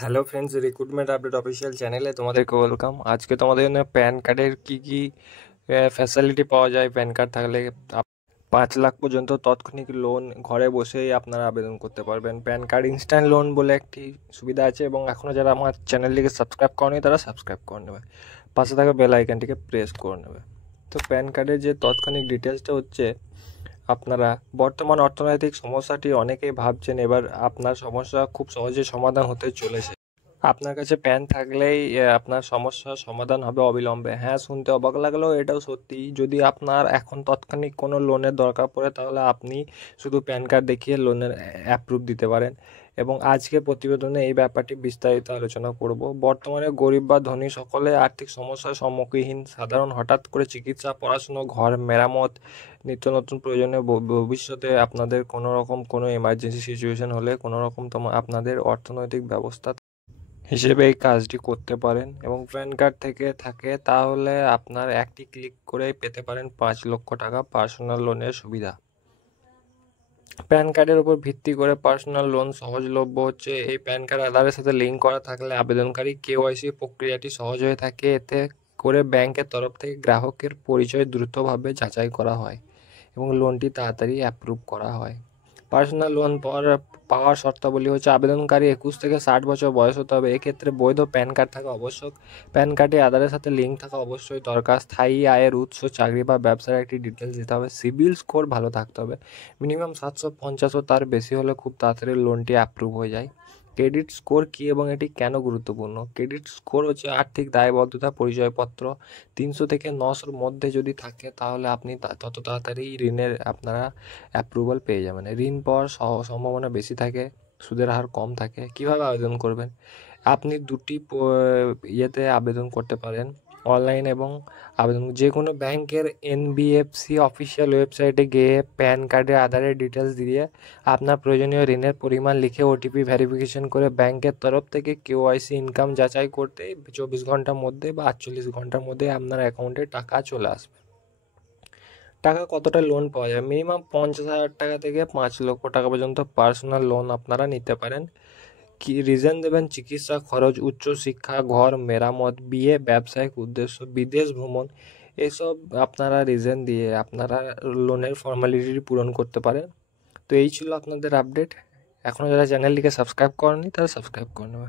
Hello friends, recruitment update official চ্যানেলে তোমাদেরকে welcome. আজকে তোমাদের জন্য প্যান কার্ডের কি ফ্যাসিলিটি পাওয়া যায়। প্যান কার্ড থাকলে 5 লাখ পর্যন্ত তাৎক্ষণিক লোন ঘরে বসেই আপনারা আবেদন করতে পারবেন। প্যান কার্ড ইনস্ট্যান্ট লোন বলে একটি সুবিধা আছে, এবং এখনও যারা আমার চ্যানেলটিকে সাবস্ক্রাইব করেনি তারা সাবস্ক্রাইব করে নেবে, পাশে থাকা বেল আইকনটিকে প্রেস করে নেবে। তো প্যান কার্ডের যে তাৎক্ষণিক ডিটেলসটা হচ্ছে, আপনারা বর্তমান অর্থনৈতিক সমস্যাটি অনেকেই ভাবছেন এবার আপনার সমস্যা খুব সহজে সমাধান হতে চলেছে। আপনার কাছে প্যান থাকলেই আপনার সমস্যার সমাধান হবে অবিলম্বে। হ্যাঁ, শুনতে অবাক লাগলেও এটাও সত্যি। যদি আপনার এখন তাৎক্ষণিক কোনো লোনের দরকার পড়ে, তাহলে আপনি শুধু প্যান কার্ড দেখিয়ে লোনের অ্যাপ্রুভ দিতে পারেন। এবং আজকের প্রতিবেদনে এই ব্যাপারটি বিস্তারিত আলোচনা করব। বর্তমানে গরিব বা ধনী সকলে আর্থিক সমস্যার সম্মুখীন। সাধারণ হঠাৎ করে চিকিৎসা, পড়াশুনো, ঘর মেরামত, নিত্য নতুন প্রয়োজনে ভবিষ্যতে আপনাদের কোনো এমার্জেন্সি সিচুয়েশন হলে কোনো রকম আপনাদের অর্থনৈতিক ব্যবস্থা হিসেবে এই কাজটি করতে পারেন। এবং প্যান কার্ড থেকে থাকে তাহলে আপনার একটি ক্লিক করে পেতে পারেন 5 লক্ষ টাকা পার্সোনাল লোনের সুবিধা। প্যান কার্ডের উপর ভিত্তি করে পার্সোনাল লোন সহজলভ্য হচ্ছে। এই প্যান কার্ড আধারের সাথে লিঙ্ক করা থাকলে আবেদনকারী কেওয়াইসি প্রক্রিয়াটি সহজ হয়ে থাকে। এতে করে ব্যাংকের তরফ থেকে গ্রাহকের পরিচয় দ্রুতভাবে যাচাই করা হয় এবং লোনটি তাড়াতাড়ি অ্যাপ্রুভ করা হয়। পার্সোনাল লোন পাওয়ার শর্তাবলী হচ্ছে, আবেদনকারী 21 থেকে 60 বছর বয়স হতে হবে। এক্ষেত্রে বৈধ প্যান কার্ড থাকা আবশ্যক। প্যান কার্ডে আধারের সাথে লিঙ্ক থাকা অবশ্যই দরকার। স্থায়ী আয়ের উৎস, চাকরি বা ব্যবসার একটি ডিটেলস দিতে হবে। সিবিল স্কোর ভালো থাকতে হবে, মিনিমাম 750 ও তার বেশি হলে খুব তাড়াতাড়ি লোনটি অ্যাপ্রুভ হয়ে যায়। ক্রেডিট স্কোর কী এবং এটি কেন গুরুত্বপূর্ণ? ক্রেডিট স্কোর হচ্ছে আর্থিক দায়বদ্ধতা পরিচয়পত্র 300 থেকে 900-র মধ্যে যদি থাকে, তাহলে আপনি তত তাড়াতাড়ি ঋণের আপনারা অ্যাপ্রুভাল পেয়ে যাবেন। ঋণ পাওয়ার সম্ভাবনা বেশি থাকে, সুদের হার কম থাকে। কিভাবে আবেদন করবেন? আপনি দুটি ইয়েতে আবেদন করতে পারেন, অনলাইন এবং আবেদন যে কোনো ব্যাংকের এনবিএফসি অফিসিয়াল ওয়েবসাইটে গিয়ে প্যান কার্ডে আধারের ডিটেলস দিয়ে আপনার প্রয়োজনীয় ঋণের পরিমাণ লিখে ওটিপি ভেরিফিকেশন করে ব্যাংকের তরফ থেকে কেওয়াইসি ইনকাম যাচাই করতে 24 ঘন্টার মধ্যে বা 48 ঘন্টার মধ্যে আপনার অ্যাকাউন্টে টাকা চলে আসবে। টাকা কতটা লোন পাওয়া যায়? মিনিমাম 50,000 টাকা থেকে 5 লক্ষ টাকা পর্যন্ত পার্সোনাল লোন আপনারা নিতে পারেন। কি রিজন দেবেন? চিকিৎসা খরচ, উচ্চশিক্ষা, ঘর মেরামত, বিয়ে, ব্যবসায়িক উদ্দেশ্য, বিদেশ ভ্রমণ, এসব আপনারা রিজন দিয়ে আপনারা লোনের ফর্মালিটি পূরণ করতে পারেন। তো এই ছিল আপনাদের আপডেট। এখনও যারা চ্যানেলটিকে সাবস্ক্রাইব করেনি তারা সাবস্ক্রাইব করে নেবে।